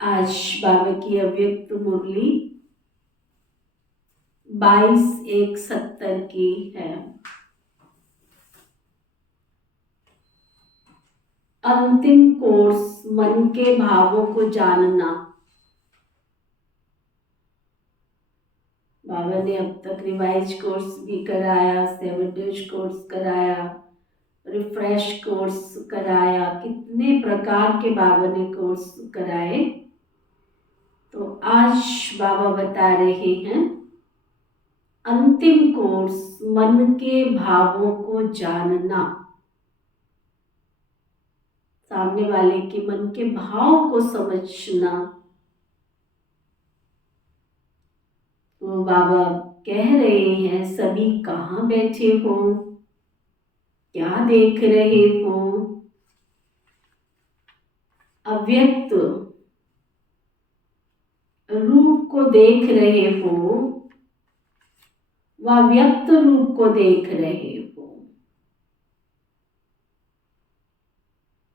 आज बाबा की अव्यक्त मुरली 22/1/70 की है। अंतिम कोर्स मन के भावों को जानना। बाबा ने अब तक रिवाइज कोर्स भी कराया, 7 डेज कोर्स कराया, रिफ्रेश कोर्स कराया, कितने प्रकार के बाबा ने कोर्स कराए। तो आज बाबा बता रहे हैं अंतिम कोर्स मन के भावों को जानना। सामने वाले के मन के भाव को समझना। तो बाबा कह रहे हैं सभी कहाँ बैठे हो, क्या देख रहे हो। अव्यक्त रूप को देख रहे हो व व्यक्त रूप को देख रहे हो।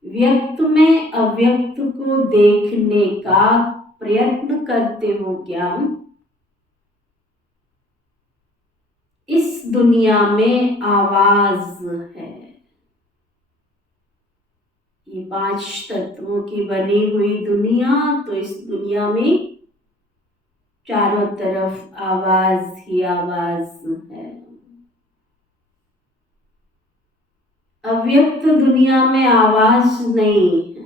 व्यक्त में अव्यक्त को देखने का प्रयत्न करते हो क्या। इस दुनिया में आवाज है। ये 5 तत्वों की बनी हुई दुनिया, तो इस दुनिया में चारों तरफ आवाज ही आवाज है। अव्यक्त दुनिया में आवाज नहीं है।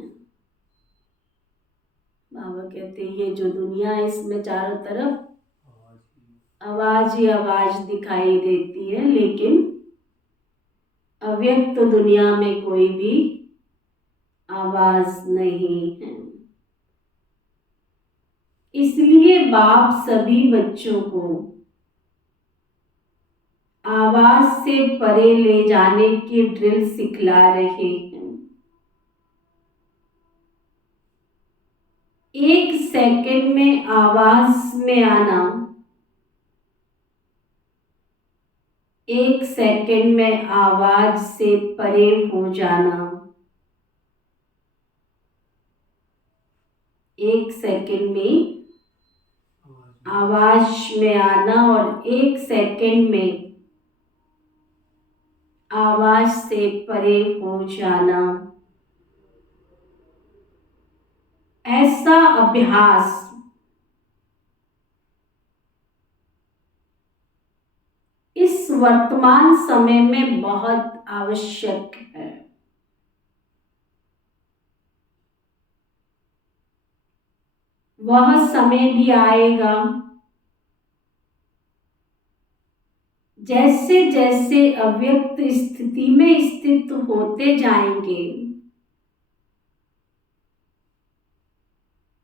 बाबा कहते हैं ये जो दुनिया है इसमें चारों तरफ आवाज ही आवाज दिखाई देती है, लेकिन अव्यक्त दुनिया में कोई भी आवाज नहीं है। इसलिए बाप सभी बच्चों को आवाज से परे ले जाने की ड्रिल सिखला रहे हैं। 1 सेकंड में आवाज में आना, 1 सेकंड में आवाज से परे हो जाना। 1 सेकंड में आवाज में आना और 1 सेकंड में आवाज से परे हो जाना। ऐसा अभ्यास इस वर्तमान समय में बहुत आवश्यक है। वह समय भी आएगा जैसे जैसे अव्यक्त स्थिति में स्थित होते जाएंगे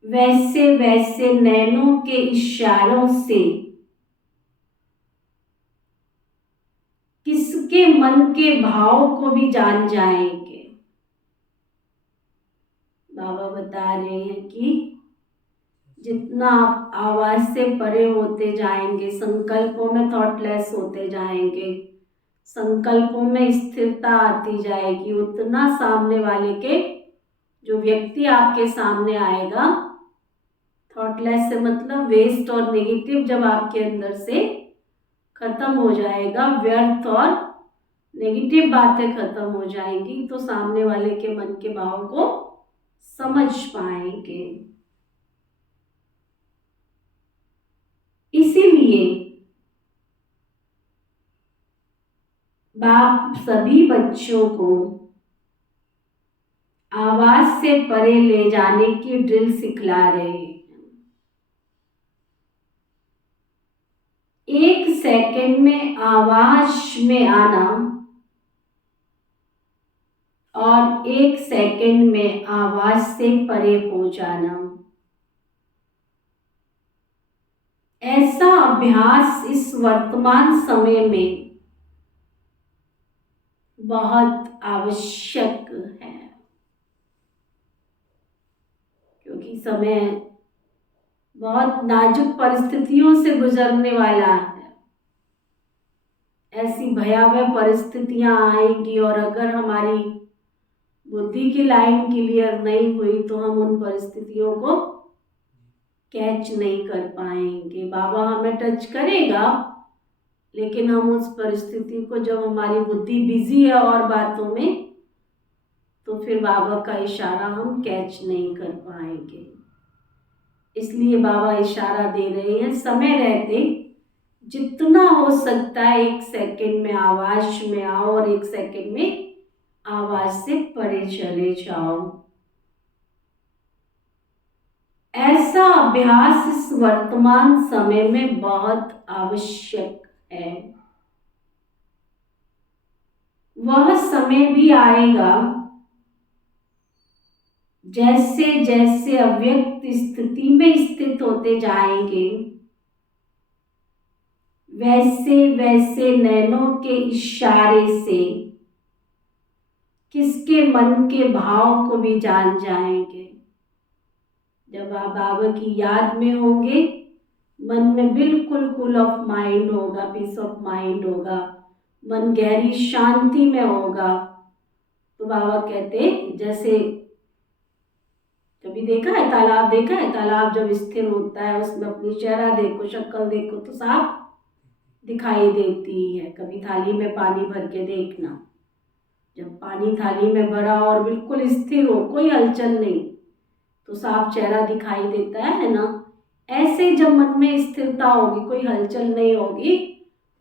वैसे वैसे नैनों के इशारों से किसके मन के भाव को भी जान जाएंगे। बाबा बता रहे हैं कि जितना आप आवाज से परे होते जाएंगे, संकल्पों में थॉटलेस होते जाएंगे, संकल्पों में स्थिरता आती जाएगी, उतना सामने वाले के जो व्यक्ति आपके सामने आएगा, थॉटलेस से मतलब वेस्ट और नेगेटिव जब आपके अंदर से खत्म हो जाएगा, व्यर्थ और नेगेटिव बातें खत्म हो जाएंगी, तो सामने वाले के मन के भाव को समझ पाएंगे। इसीलिए बाप सभी बच्चों को आवाज से परे ले जाने की ड्रिल सिखला रहे हैं। 1 सेकंड में आवाज में आना और 1 सेकंड में आवाज से परे हो जाना। ऐसा अभ्यास इस वर्तमान समय में बहुत आवश्यक है, क्योंकि समय बहुत नाजुक परिस्थितियों से गुजरने वाला है। ऐसी भयावह परिस्थितियां आएंगी और अगर हमारी बुद्धि की लाइन क्लियर नहीं हुई तो हम उन परिस्थितियों को कैच नहीं कर पाएंगे। बाबा हमें टच करेगा, लेकिन हम उस परिस्थिति को, जब हमारी बुद्धि बिजी है और बातों में, तो फिर बाबा का इशारा हम कैच नहीं कर पाएंगे। इसलिए बाबा इशारा दे रहे हैं, समय रहते जितना हो सकता है 1 सेकंड में आवाज में आओ और 1 सेकंड में आवाज से परे चले जाओ। ऐसा अभ्यास इस वर्तमान समय में बहुत आवश्यक है। वह समय भी आएगा जैसे जैसे अव्यक्त स्थिति में स्थित होते जाएंगे, वैसे वैसे नैनों के इशारे से किसके मन के भाव को भी जान जाएंगे। जब आप बाबा की याद में होंगे, मन में बिल्कुल कूल ऑफ माइंड होगा, पीस ऑफ माइंड होगा, मन गहरी शांति में होगा। तो बाबा कहते, जैसे कभी देखा है तालाब, देखा है तालाब जब स्थिर होता है, उसमें अपनी चेहरा देखो, शक्ल देखो तो साफ दिखाई देती है। कभी थाली में पानी भर के देखना, जब पानी थाली में भरा और बिल्कुल स्थिर हो, कोई हलचल नहीं, तो साफ चेहरा दिखाई देता है ना। ऐसे जब मन में स्थिरता होगी, कोई हलचल नहीं होगी,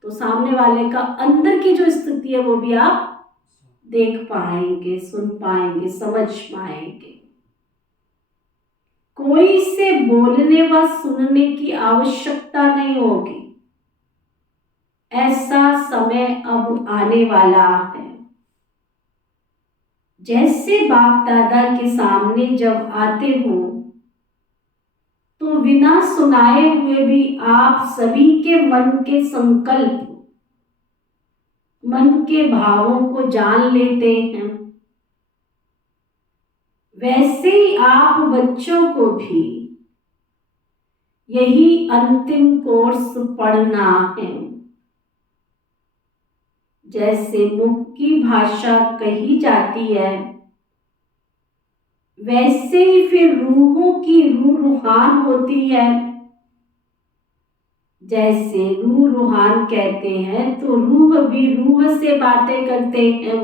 तो सामने वाले का अंदर की जो स्थिति है वो भी आप देख पाएंगे, सुन पाएंगे, समझ पाएंगे। कोई से बोलने व सुनने की आवश्यकता नहीं होगी। ऐसा समय अब आने वाला है। जैसे बाप दादा के सामने जब आते हो, तो बिना सुनाए हुए भी आप सभी के मन के संकल्प, मन के भावों को जान लेते हैं। वैसे ही आप बच्चों को भी यही अंतिम कोर्स पढ़ना है। जैसे मुख की भाषा कही जाती है, वैसे ही फिर रूहों की रूह रूहान होती है। जैसे रूह रूहान कहते हैं, तो रूह भी रूह से बातें करते हैं।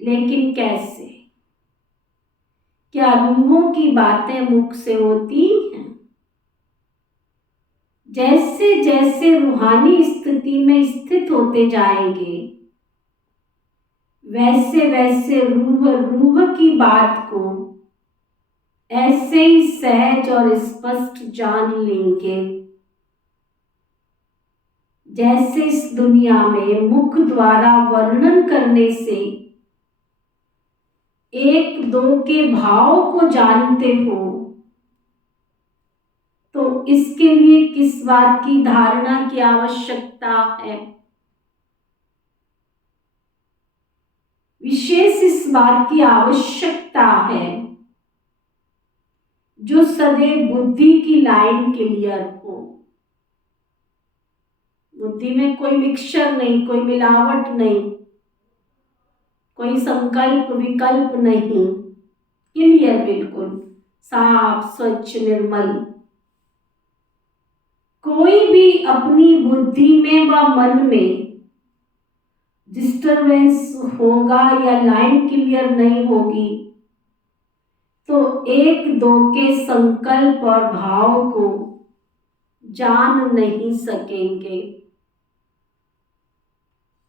लेकिन कैसे? क्या रूहों की बातें मुख से होती हैं? जैसे जैसे रूहानी स्थिति में स्थित होते जाएंगे, वैसे वैसे रूह रूह की बात को ऐसे ही सहज और स्पष्ट जान लेंगे। जैसे इस दुनिया में मुख द्वारा वर्णन करने से एक दो के भाव को जानते हो, तो इसके लिए किस बात की धारणा की आवश्यकता है? विशेष इस बात की आवश्यकता है जो सदैव बुद्धि की लाइन क्लियर हो। बुद्धि में कोई मिक्सचर नहीं, कोई मिलावट नहीं, कोई संकल्प विकल्प नहीं, क्लियर, बिल्कुल साफ स्वच्छ निर्मल। कोई भी अपनी बुद्धि में व मन में डिस्टरबेंस होगा या लाइन क्लियर नहीं होगी, तो एक दो के संकल्प और भाव को जान नहीं सकेंगे।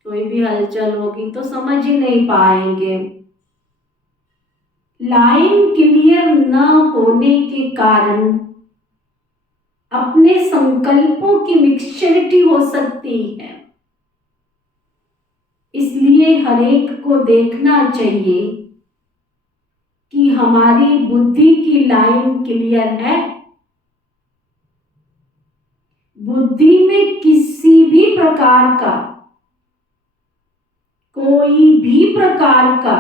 कोई भी हलचल होगी तो समझ ही नहीं पाएंगे। लाइन क्लियर न होने के कारण अपने संकल्पों की मिक्सचरिटी हो सकती है। इसलिए हर एक को देखना चाहिए कि हमारी बुद्धि की लाइन क्लियर है। बुद्धि में किसी भी प्रकार का, कोई भी प्रकार का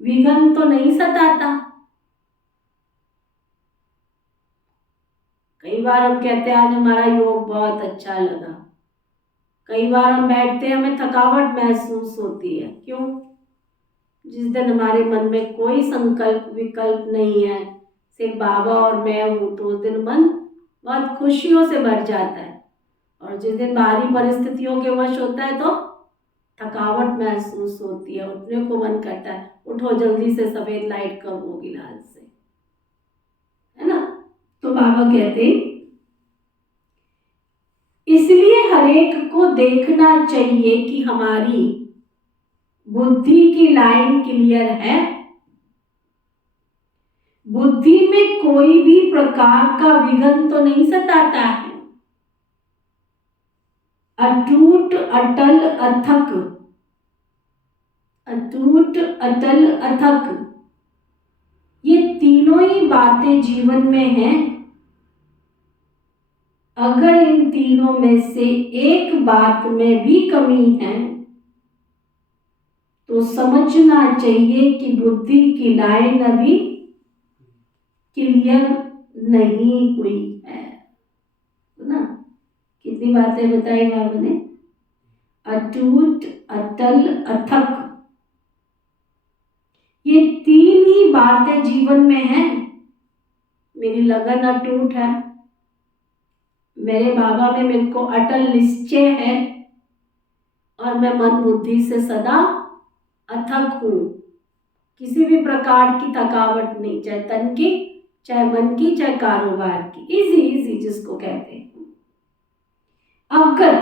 विघ्न तो नहीं सताता। कई बार हम कहते हैं आज हमारा योग बहुत अच्छा लगा, कई बार हम बैठते हैं हमें थकावट महसूस होती है। क्यों? जिस दिन हमारे मन में कोई संकल्प विकल्प नहीं है, सिर्फ बाबा और मैं हूँ, तो उस दिन मन बहुत खुशियों से भर जाता है। और जिस दिन बाहरी परिस्थितियों के वश होता है तो थकावट महसूस होती है, उठने को मन करता है, उठो जल्दी से, सफेद लाइट कब होगी, लाल से, है ना। तो बाबा कहते इसलिए हर एक को देखना चाहिए कि हमारी बुद्धि की लाइन क्लियर है, बुद्धि में कोई भी प्रकार का विघ्न तो नहीं सताता है। अटूट अटल अथक, अटूट अटल अथक, ये तीनों ही बातें जीवन में हैं। अगर इन तीनों में से एक बात में भी कमी है तो समझना चाहिए कि बुद्धि की लाइन अभी क्लियर नहीं हुई है ना। कितनी बातें बताई बाबा ने, अटूट अटल अथक, ये तीन ही बातें जीवन में हैं। मेरी लगन अटूट है, मेरे बाबा में मेरे को अटल निश्चय है, और मैं मन बुद्धि से सदा अथक हूं। किसी भी प्रकार की थकावट नहीं, चाहे तन की, चाहे मन की, चाहे कारोबार की, इजी इजी जिसको कहते हैं। अगर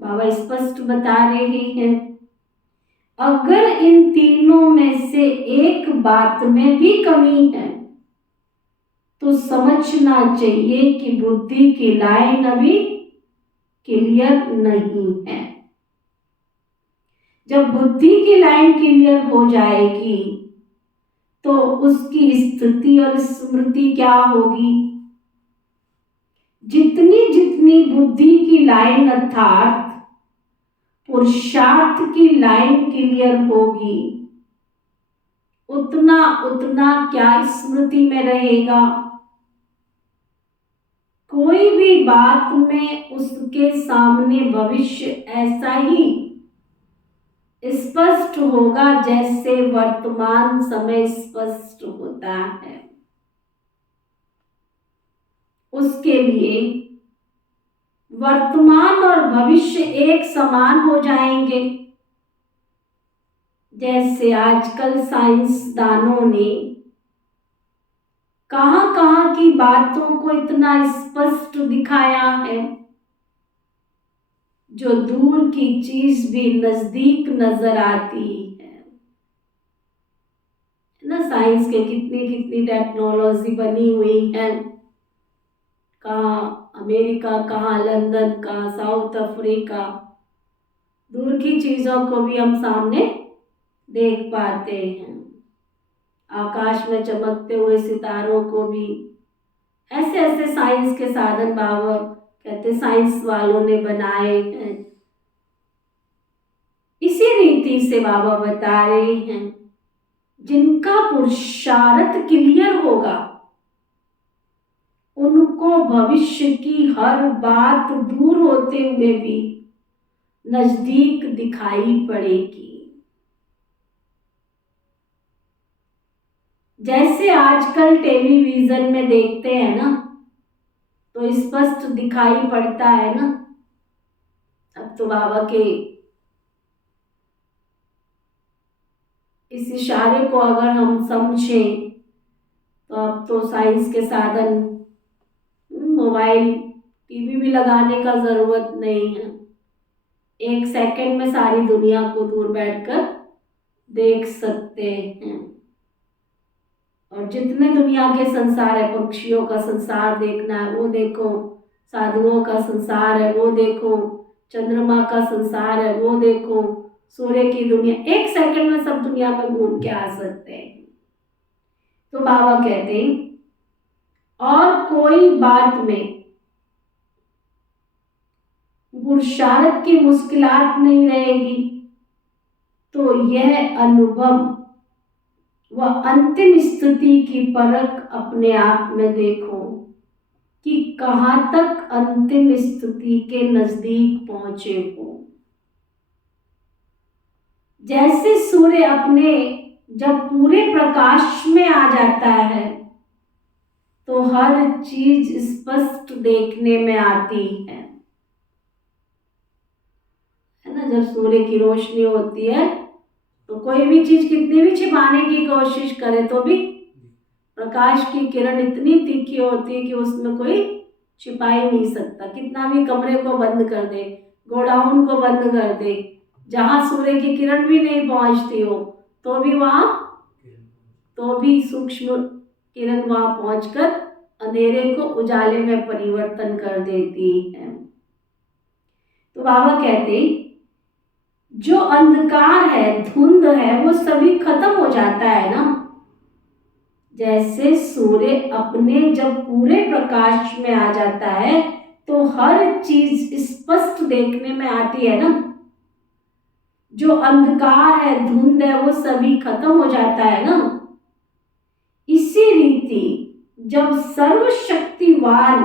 बाबा स्पष्ट बता रहे हैं, अगर इन तीनों में से एक बात में भी कमी है तो समझना चाहिए कि बुद्धि की लाइन अभी क्लियर नहीं है। जब बुद्धि की लाइन क्लियर हो जाएगी तो उसकी स्थिति और स्मृति क्या होगी, जितनी जितनी बुद्धि की लाइन अर्थात पुरुषार्थ की लाइन क्लियर होगी, उतना उतना क्या स्मृति में रहेगा, कोई भी बात में उसके सामने भविष्य ऐसा ही स्पष्ट होगा जैसे वर्तमान समय स्पष्ट होता है। उसके लिए वर्तमान और भविष्य एक समान हो जाएंगे। जैसे आजकल साइंसदानों ने कहां कहां की बातों को इतना स्पष्ट दिखाया है, जो दूर की चीज भी नजदीक नजर आती है ना। साइंस के कितनी कितनी टेक्नोलॉजी बनी हुई है, कहाँ अमेरिका, कहाँ लंदन, कहाँ साउथ अफ्रीका, दूर की चीजों को भी हम सामने देख पाते हैं। आकाश में चमकते हुए सितारों को भी ऐसे ऐसे साइंस के साधन बाबा कहते साइंस वालों ने बनाए हैं। इसी रीति से बाबा बता रहे हैं, जिनका पुरुषार्थ क्लियर होगा उनको भविष्य की हर बात दूर होते हुए भी नजदीक दिखाई पड़ेगी। जैसे आजकल टेलीविजन में देखते हैं ना, तो स्पष्ट दिखाई पड़ता है ना। अब तो बाबा के इस इशारे को अगर हम समझें तो अब तो साइंस के साधन, मोबाइल, टीवी भी लगाने का जरूरत नहीं है, एक सेकंड में सारी दुनिया को दूर बैठकर देख सकते हैं। और जितने दुनिया के संसार है, पक्षियों का संसार देखना है वो देखो, साधुओं का संसार है वो देखो, चंद्रमा का संसार है वो देखो, सूर्य की दुनिया, एक सेकंड में सब दुनिया में घूम के आ सकते हैं। तो बाबा कहते हैं और कोई बात में पुरुषार्थ की मुश्किलात नहीं रहेगी, तो यह अनुभव व अंतिम स्थिति की परख अपने आप में देखो कि कहां तक अंतिम स्थिति के नजदीक पहुंचे हो। जैसे सूर्य अपने जब पूरे प्रकाश में आ जाता है हर चीज स्पष्ट देखने में आती है ना। जब सूर्य की रोशनी होती है तो कोई भी चीज कितनी भी छिपाने की कोशिश करे तो भी प्रकाश की किरण इतनी तीखी होती है कि उसमें कोई छिपा ही नहीं सकता। कितना भी कमरे को बंद कर दे, गोडाउन को बंद कर दे, जहां सूर्य की किरण भी नहीं पहुंचती हो तो भी सूक्ष्म किरण वहां पहुंचकर अंधेरे को उजाले में परिवर्तन कर देती है। तो बाबा कहते जो अंधकार है, धुंध है, वो सभी खत्म हो जाता है ना। जैसे सूर्य अपने जब पूरे प्रकाश में आ जाता है तो हर चीज स्पष्ट देखने में आती है ना। जो अंधकार है, धुंध है, वो सभी खत्म हो जाता है ना। इसी रीति जब सर्वशक्तिवान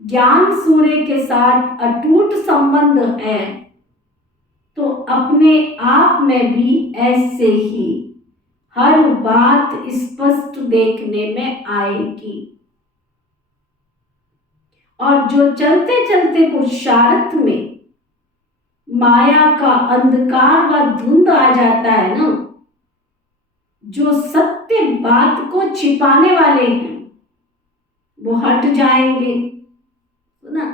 ज्ञान सूर्य के साथ अटूट संबंध है तो अपने आप में भी ऐसे ही हर बात स्पष्ट देखने में आएगी। और जो चलते चलते पुरुषार्थ में माया का अंधकार व धुंध आ जाता है ना, जो सत्य बात को छिपाने वाले हैं वो हट जाएंगे। सुना,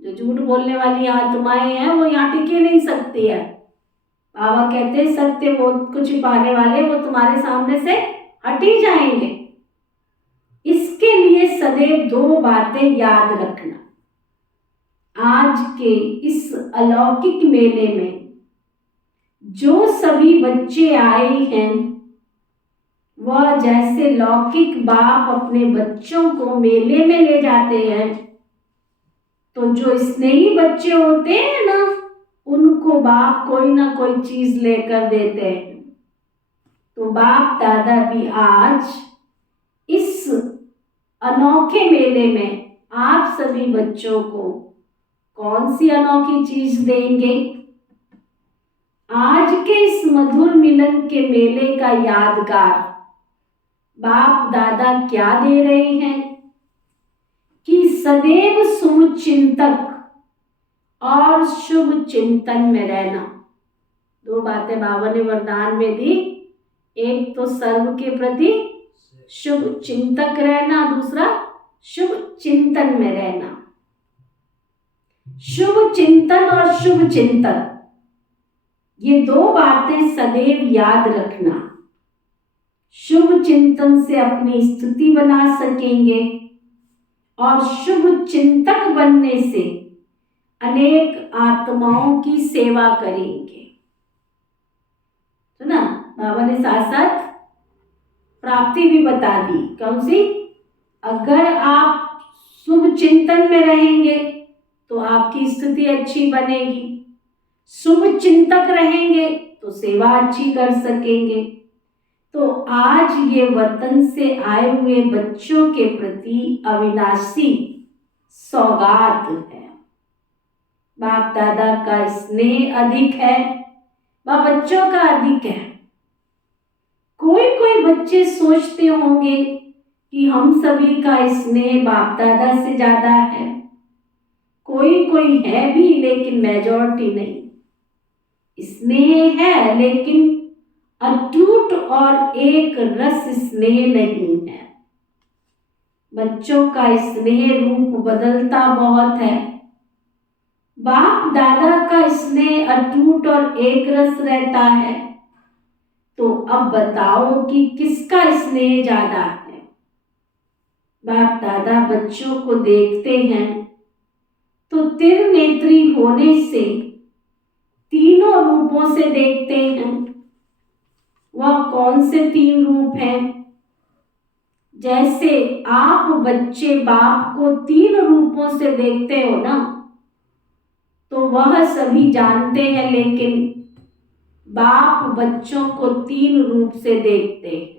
जो झूठ बोलने वाली आत्माएं हैं वो यहाँ टिके नहीं सकती है। बाबा कहते हैं सत्य बोध को छिपाने वाले वो तुम्हारे सामने से हट ही जाएंगे। इसके लिए सदैव दो बातें याद रखना। आज के इस अलौकिक मेले में जो सभी बच्चे आए हैं वह जैसे लौकिक बाप अपने बच्चों को मेले में ले जाते हैं तो जो स्नेही बच्चे होते हैं ना उनको बाप कोई ना कोई चीज लेकर देते हैं। तो बाप दादा भी आज इस अनोखे मेले में आप सभी बच्चों को कौन सी अनोखी चीज देंगे? आज के इस मधुर मिलन के मेले का यादगार बाप दादा क्या दे रहे हैं कि सदैव शुभ चिंतक और शुभ चिंतन में रहना। दो बातें बाबा ने वरदान में दी, एक तो सर्व के प्रति शुभ चिंतक रहना, दूसरा शुभ चिंतन में रहना। शुभ चिंतन और शुभ चिंतन ये दो बातें सदैव याद रखना। शुभ चिंतन से अपनी स्थिति बना सकेंगे और शुभ चिंतक बनने से अनेक आत्माओं की सेवा करेंगे। तो ना बाबा ने साथ साथ प्राप्ति भी बता दी। कौन सी? अगर आप शुभ चिंतन में रहेंगे तो आपकी स्थिति अच्छी बनेगी, शुभ चिंतक रहेंगे तो सेवा अच्छी कर सकेंगे। तो आज ये वतन से आए हुए बच्चों के प्रति अविनाशी सौगात है। बाप दादा का स्नेह अधिक है व बच्चों का अधिक है। कोई कोई बच्चे सोचते होंगे कि हम सभी का स्नेह बाप दादा से ज्यादा है, कोई कोई है भी लेकिन मेजॉरिटी नहीं। स्नेह है लेकिन अटूट और एक रस स्नेह नहीं है। बच्चों का स्नेह रूप बदलता बहुत है। बाप दादा का स्नेह अटूट और एक रस रहता है। तो अब बताओ कि किसका स्नेह ज्यादा है? बाप दादा बच्चों को देखते हैं तो त्रिनेत्री होने से तीनों रूपों से देखते हैं। वह कौन से तीन रूप हैं? जैसे आप बच्चे बाप को तीन रूपों से देखते हो ना, तो वह सभी जानते हैं, लेकिन बाप बच्चों को तीन रूप से देखते हैं।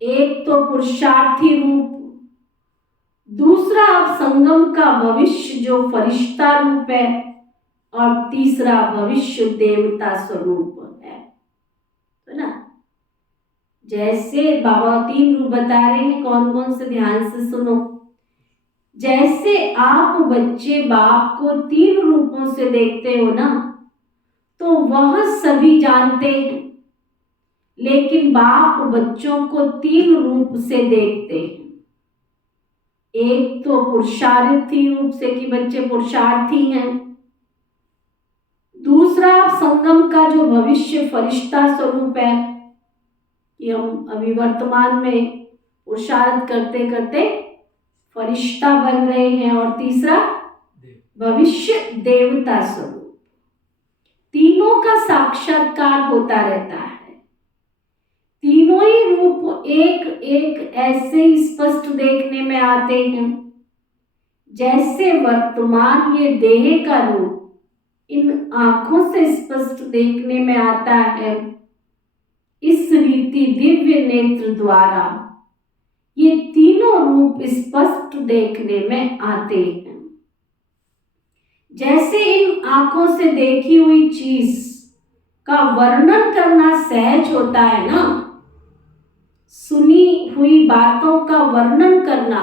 एक तो पुरुषार्थी रूप, दूसरा अब संगम का भविष्य जो फरिश्ता रूप है, और तीसरा भविष्य देवता स्वरूप है। तो ना जैसे बाबा 3 रूप बता रहे हैं, कौन कौन से, ध्यान से सुनो। जैसे आप बच्चे बाप को 3 रूपों से देखते हो ना, तो वह सभी जानते हैं, लेकिन बाप बच्चों को 3 रूप से देखते हैं। एक तो पुरुषार्थी रूप से कि बच्चे पुरुषार्थी हैं। दूसरा संगम का जो भविष्य फरिश्ता स्वरूप है कि हम अभी वर्तमान में पुरुषार्थ करते करते फरिश्ता बन रहे हैं। और तीसरा भविष्य देवता स्वरूप। तीनों का साक्षात्कार होता रहता है। तीनों ही रूप एक एक ऐसे स्पष्ट देखने में आते हैं जैसे वर्तमान ये देह का रूप इन आंखों से स्पष्ट देखने में आता है। इस रीति दिव्य नेत्र द्वारा ये तीनों रूप स्पष्ट देखने में आते हैं। जैसे इन आंखों से देखी हुई चीज का वर्णन करना सहज होता है ना, सुनी हुई बातों का वर्णन करना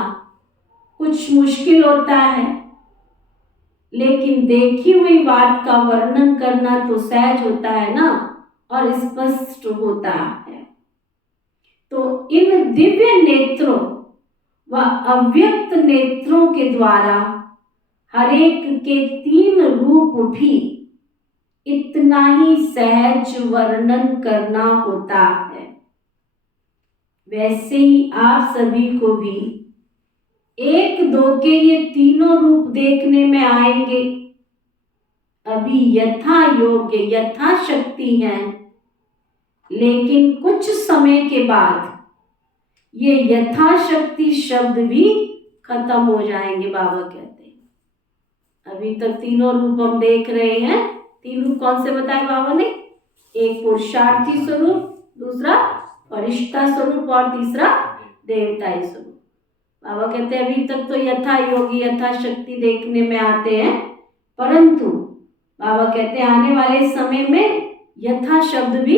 कुछ मुश्किल होता है, लेकिन देखी हुई बात का वर्णन करना तो सहज होता है ना और स्पष्ट होता है। तो इन दिव्य नेत्रों व अव्यक्त नेत्रों के द्वारा हर एक के 3 रूप भी इतना ही सहज वर्णन करना होता है। वैसे ही आप सभी को भी 1-2 के ये तीनों रूप देखने में आएंगे। अभी यथा योग्य यथाशक्ति हैं, लेकिन कुछ समय के बाद ये यथाशक्ति शब्द भी खत्म हो जाएंगे। बाबा कहते हैं अभी तक तीनों रूप हम देख रहे हैं। 3 रूप कौन से बताए बाबा ने? एक पुरुषार्थी स्वरूप, दूसरा फरिश्ता स्वरूप और तीसरा देवताई स्वरूप। बाबा कहते हैं अभी तक तो यथा योगी यथाशक्ति देखने में आते हैं, परंतु बाबा कहते हैं आने वाले समय में यथा शब्द भी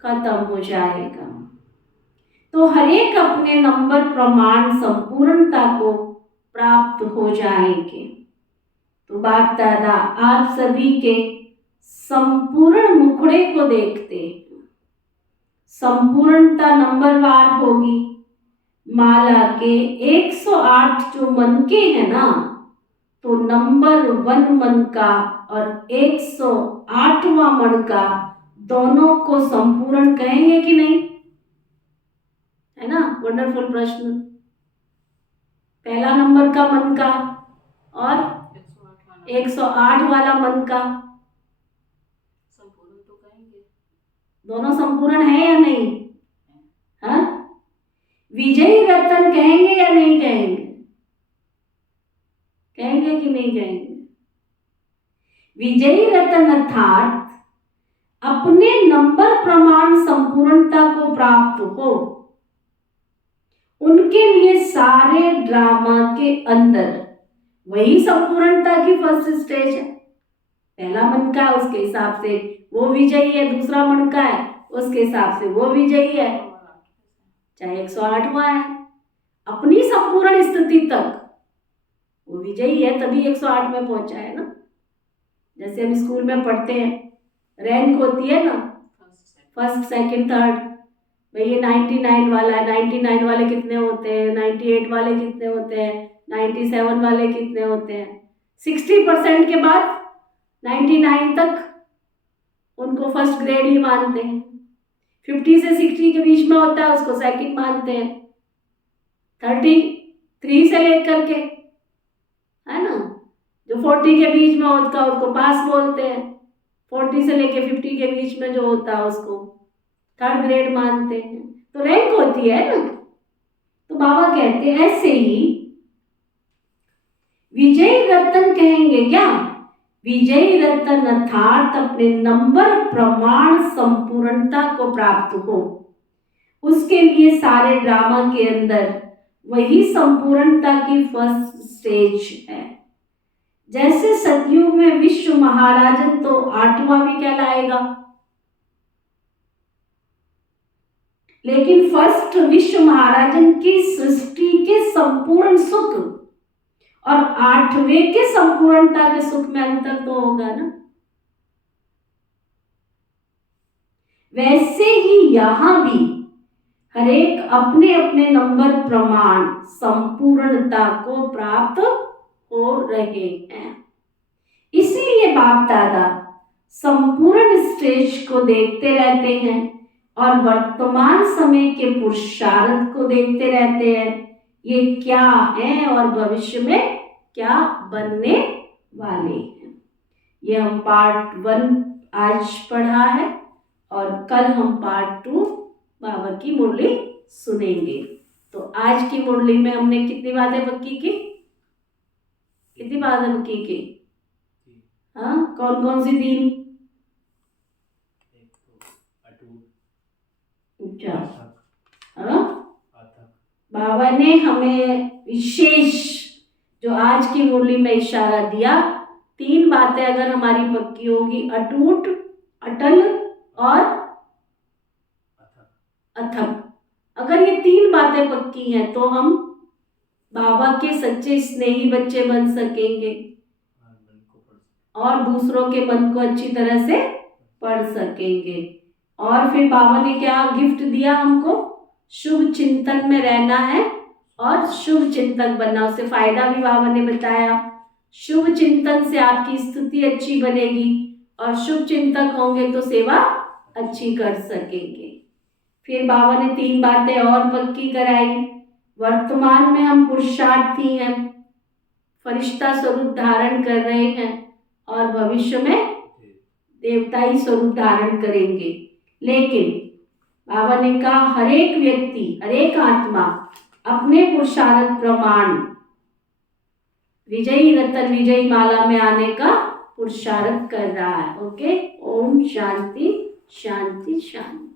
खत्म हो जाएगा। तो हर एक अपने नंबर प्रमाण संपूर्णता को प्राप्त हो जाएंगे। तो बाप दादा आप सभी के संपूर्ण मुखड़े को देखते हैं। संपूर्णता नंबरवार होगी। माला के 108 जो मन के हैं ना, तो नंबर 1 मन का और 108वां मन का दोनों को संपूर्ण कहेंगे कि नहीं? है ना? वंडरफुल प्रश्न। पहला नंबर का मन का और 108 वाला मन का संपूर्ण तो कहेंगे। दोनों संपूर्ण है या नहीं? हाँ, विजयी रतन कहेंगे या नहीं कहेंगे? कहेंगे कि नहीं कहेंगे? विजयी रतन अर्थात अपने नंबर प्रमाण संपूर्णता को प्राप्त हो, उनके लिए सारे ड्रामा के अंदर वही संपूर्णता की फर्स्ट स्टेज है। पहला मन का है उसके हिसाब से वो विजयी है, दूसरा मन का है उसके हिसाब से वो विजयी है, चाहे 108वां है। अपनी संपूर्ण स्थिति तक वो विजयी है, तभी 108 में पहुंचा है ना। जैसे हम स्कूल में पढ़ते हैं, रैंक होती है ना, फर्स्ट सेकंड थर्ड। भाई ये 99 वाला है, 99 वाले कितने होते हैं, 98 वाले कितने होते हैं, 97 वाले कितने होते हैं। 60% के बाद 99 तक उनको फर्स्ट ग्रेड ही मानते हैं। 50 से 60 के बीच में होता है उसको सेकंड मानते हैं। 33 से लेकर के, है ना, जो 40 के बीच में होता है उसको पास बोलते हैं। 40 से लेके 50 के बीच में जो होता है उसको थर्ड ग्रेड मानते हैं। तो रैंक होती है ना। तो बाबा कहते हैं ऐसे ही विजयी रतन कहेंगे क्या? विजयी रतन अर्थात अपने नंबर प्रमाण संपूर्णता को प्राप्त हो, उसके लिए सारे ड्रामा के अंदर वही संपूर्णता की फर्स्ट स्टेज है। जैसे सतयुग में विश्व महाराजन तो 8वां भी कहलाएगा, लेकिन फर्स्ट विश्व महाराजन की सृष्टि के संपूर्ण सुख और 8वें के संपूर्णता के सुख में अंतर तो होगा ना। वैसे ही यहां भी हरेक अपने अपने नंबर प्रमाण संपूर्णता को प्राप्त हो रहे हैं। इसीलिए बाप दादा संपूर्ण स्टेज को देखते रहते हैं और वर्तमान समय के पुरुषार्थ को देखते रहते हैं, ये क्या है और भविष्य में क्या बनने वाले हैं। ये हम पार्ट 1 आज पढ़ा है और कल हम पार्ट 2 बाबा की मुरली सुनेंगे। तो आज की मुरली में हमने कितनी बातें पक्की की? कितनी बातें पक्की की? हाँ, कौन कौन सी 3? अच्छा, हाँ, बाबा ने हमें विशेष जो आज की मुरली में इशारा दिया, 3 बातें अगर हमारी पक्की होगी, अटूट, अटल और अथक, अगर ये 3 बातें पक्की हैं तो हम बाबा के सच्चे स्नेही बच्चे बन सकेंगे और दूसरों के मन को अच्छी तरह से पढ़ सकेंगे। और फिर बाबा ने क्या गिफ्ट दिया हमको? शुभ चिंतन में रहना है और शुभ चिंतक बनना। उससे फायदा भी बाबा ने बताया। शुभ चिंतन से आपकी स्थिति अच्छी बनेगी और शुभ चिंतक होंगे तो सेवा अच्छी कर सकेंगे। फिर बाबा ने 3 बातें और पक्की कराई। वर्तमान में हम पुरुषार्थी हैं, फरिश्ता स्वरूप धारण कर रहे हैं और भविष्य में देवताई स्वरूप धारण करेंगे। लेकिन बाबा ने कहा हर एक व्यक्ति, हर एक आत्मा अपने पुरुषार्थ प्रमाण विजयी रतन विजयी माला में आने का पुरुषार्थ कर रहा है। ओके, ओम शांति शांति शांति।